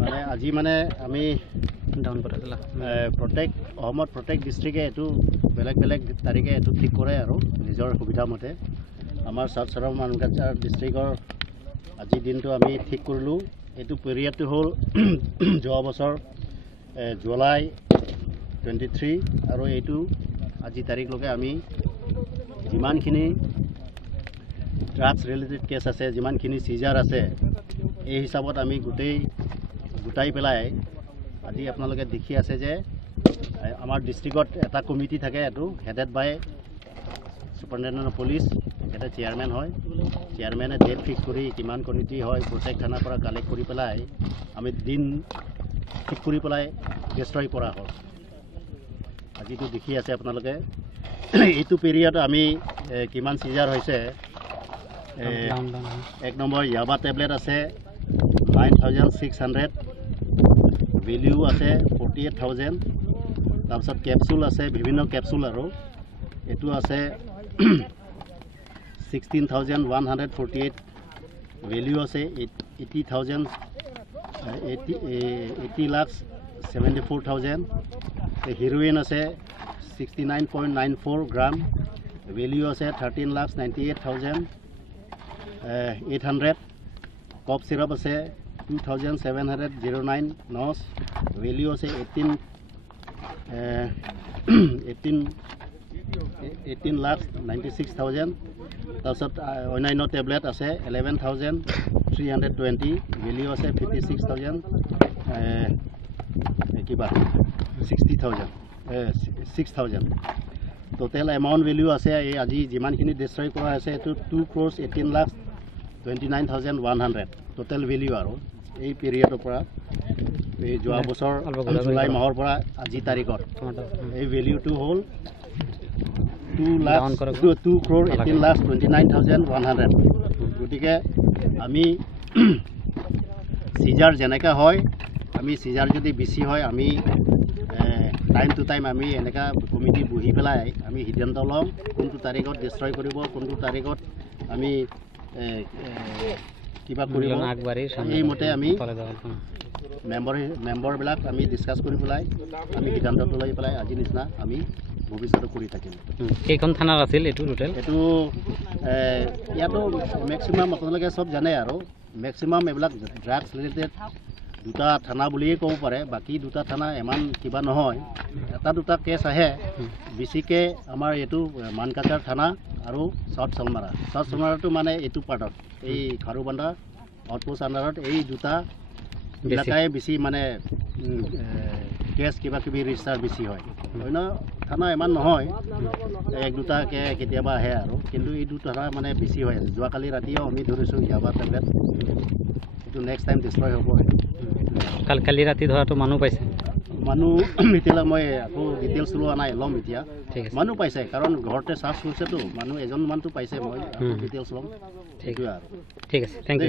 মানে আজি মানে আমি ডাউন কৰিলা প্ৰত্যেক ডিষ্ট্ৰিক্টে এইটো বেলেগ বেলেগ তাৰিখে এইটো ঠিক কৰে আৰু নিজৰ সুবিধা মতে আমাৰ চাউথ মানকাচাৰ ডিষ্ট্ৰিক্টৰ আজি দিনটো আমি ঠিক কৰিলোঁ এইটো পিৰিয়ডটো হ'ল যোৱা বছৰ জুলাই 23 আৰু এইটো আজি তাৰিখলৈকে আমি যিমানখিনি ড্ৰাগছ ৰিলেটেড কেছ আছে যিমানখিনি চিজাৰ আছে এই হিচাপত আমি গোটাই পেলাই আজি আপোনালোকে দেখি আছে যে আমাৰ ডিষ্ট্ৰিক্টত এটা কমিটি থাকে এইটো headed by superintendent of police এটা চেয়াৰমেন হয় চেয়াৰমেনে ডেট ফিক্স কৰি কিমান কমিটি হয় প্ৰত্যেক থানাৰ পৰা কালেক্ট কৰি পেলাই আমি দিন ঠিক কৰি পেলাই ডেষ্ট্ৰয় কৰা হয় আজিতো দেখি আছে আপোনালোকে এইটো পিৰিয়ড আমি কিমান চিজাৰ হৈছে এক নম্বৰ ইয়াবা টেবলেট আছে 9600 ভেলিউ আছে 48,000 তাৰপিছত কেপচুল আছে বিভিন্ন কেপচুল আৰু এইটো আছে 16,148 ভেলিউ আছে 80,74,000 হিৰোইন আছে 69.94 গ্ৰাম ভেলিউ আছে 13,98,800 কফ চিৰাপ আছে 2,709 নচ ভেলিউ আছে 18,96,000 তাৰপিছত অন্যান্য টেবলেট আছে 11,320 ভেলিউ আছে 56,000 কিবা 6,000 টোটেল এমাউণ্ট ভেলিউ আছে এই আজি যিমানখিনি ডিষ্ট্ৰয় কৰা আছে এইটো 2,18,29,100 টোটেল ভেলিউ আৰু এই পিৰিয়ডৰ পৰা এই যোৱা বছৰ জুলাই মাহৰ পৰা আজি তাৰিখত এই ভেলিউটো হ'ল 2,18,29,100 গতিকে আমি চিজাৰ যেনেকৈ হয় আমি চিজাৰ যদি বেছি হয় আমি টাইম টু টাইম আমি এনেকুৱা কমিটি বহি পেলাই আমি সিদ্ধান্ত লওঁ কোনটো তাৰিখত ডিষ্ট্ৰয় কৰিব কোনটো তাৰিখত আমি কিবা কৰিব এইমতে আমি মেম্বাৰবিলাক আমি ডিছকাছ কৰি পেলাই আমি সিদ্ধান্তটো লৈ পেলাই আজি নিচিনা আমি ভৱিষ্যতে কৰি থাকিম কেইখন থানাত আছিল এইটো টোটেল এইটো ইয়াতো মেক্সিমাম আপোনালোকে চব জানে আৰু মেক্সিমাম এইবিলাক ড্ৰাগছ ৰিলেটেড দুটা থানা বুলিয়ে ক'ব পাৰে বাকী দুটা থানা ইমান কিবা নহয় এটা দুটা কেছ আহে বেছিকৈ আমাৰ এইটো মানকাচাৰ থানা আৰু চাউথ চালমাৰাটো মানে এইটো পাৰ্টত এই খাৰুবান্ধা আউটপোষ্ট আণ্ডাৰত এই দুটা বিলাকাই বেছি মানে কেছ কিবা কিবি ৰেজিষ্টাৰ বেছি হয় অন্য থানা ইমান নহয় এক দুটাকৈ কেতিয়াবা আহে আৰু কিন্তু এই দুটা থানা মানে বেছি হয় যোৱাকালি ৰাতিও আমি ধৰিছোঁ ইয়াবা টেবলেট এইটো নেক্সট টাইম ডিষ্ট্ৰয় হ'ব কালি ৰাতি ধৰাটো মানুহ পাইছে মানুহ এতিয়ালৈ মই আকৌ ডিটেইলছ লোৱা নাই ল'ম এতিয়া মানুহ পাইছে কাৰণ ঘৰতে চাৰ্চ কৰিছেতো মানুহ এজনমানটো পাইছে মই ডিটেইলছ ল'ম সেইটোৱে আৰু ঠিক আছে থেংক ইউ